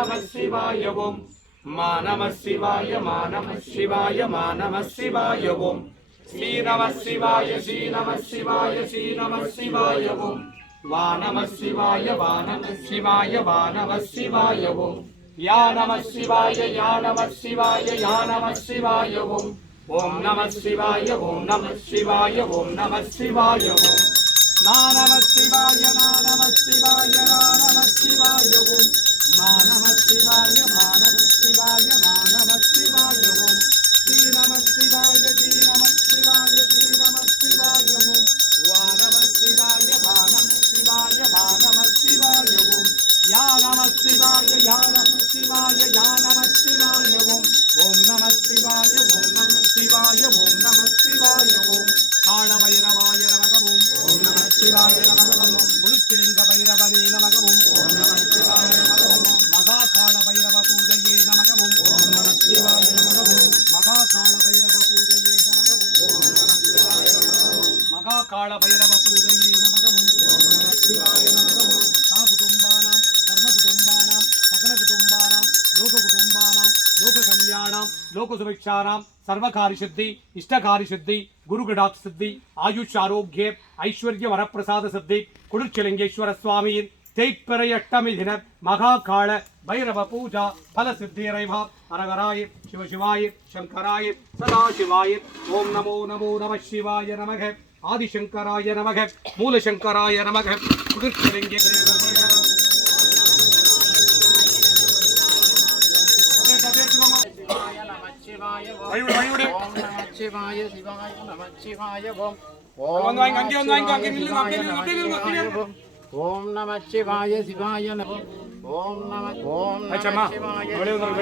நம சிவாய ஓம் மா நம சிவாய மா நம சிவாய மா நம சிவாய ஓம் ஸ்ரீ நம சிவாய ஸ்ரீ நம சிவாய ஸ்ரீ நம சிவாய ஓம் சிவாய வா சிவாய வா சிவாய ஓம் சிவாய ஓம் ஓம் நம சிவாய ஓம் நம சிவாய ஓம் நம சிவாய ஓம் நம சிவாய शिवाय मानव शिवाय मानव शिवाय ओम श्री नम शिवाय श्री नम शिवाय श्री नम शिवाय ओम वानव शिवाय मानव शिवाय मानव शिवाय ओम या नम शिवाय या नम शिवाय या नम शिवाय ओम ओम नम शिवाय ओम नम शिवाय ओम नम शिवाय ओम काळभैरवाय नमः ओम नम शिवाय नमः गुरुष्टिलिङ्ग भैरवने మహాకాళభైరవ పూజయే పూజయే నమగవు సా కుటుంబానాం కర్మ కుటుంబానాం సకల కుటుంబానాం లోక కుటుంబానాం లోక కళ్యాణం లోక సుభిక్షానాం సర్వకార్యసిద్ధి ఇష్టకార్యసిద్ధి గురుగడాత్ సిద్ధి ఆయుష్ ఆరోగ్యే ఐశ్వర్య వరప్రసాద సిద్ధి కుడుచలింగేశ్వర స్వామి லோக குடும்பானாம் லோக கல்யாணாம் லோக சுபிக்ஷானாம் சர்வகாரி சித்தி இஷ்டகாரி சித்தி குருகடாக் சித்தி ஆயுஷ் ஆரோக்கிய ஐஸ்வர்ய வரப்பிரசாத சித்தி குளிர்ச்சிலிங்கேஸ்வர சுவாமியின் தேய்ப்பிறை அஷ்டமி தின மகா கால பைரவ பூஜா பல சித்திரைவா அரகராய சிவசிவாய சங்கராய சதாசிவாய ஓம் நமோ நமோ நம சிவாய நமக ஆதிசங்கராய நமக மூலசங்கராய நமக குளிர்ச்சிலிங்கே சிவாய நமச்சிவாய ஓம் வழிவிடு வழிவிடு ஓம் நமச்சிவாய சிவாய நமச்சிவாய ஓம் வந்து வாங்க, அங்கே வந்து வாங்க, அங்கே நில்லுங்க, அப்படியே நில்லுங்க, அப்படியே நில்லுங்க, ఓం నమ శివాయ శివాయ ఓం నమ ఓం నమ శివాయ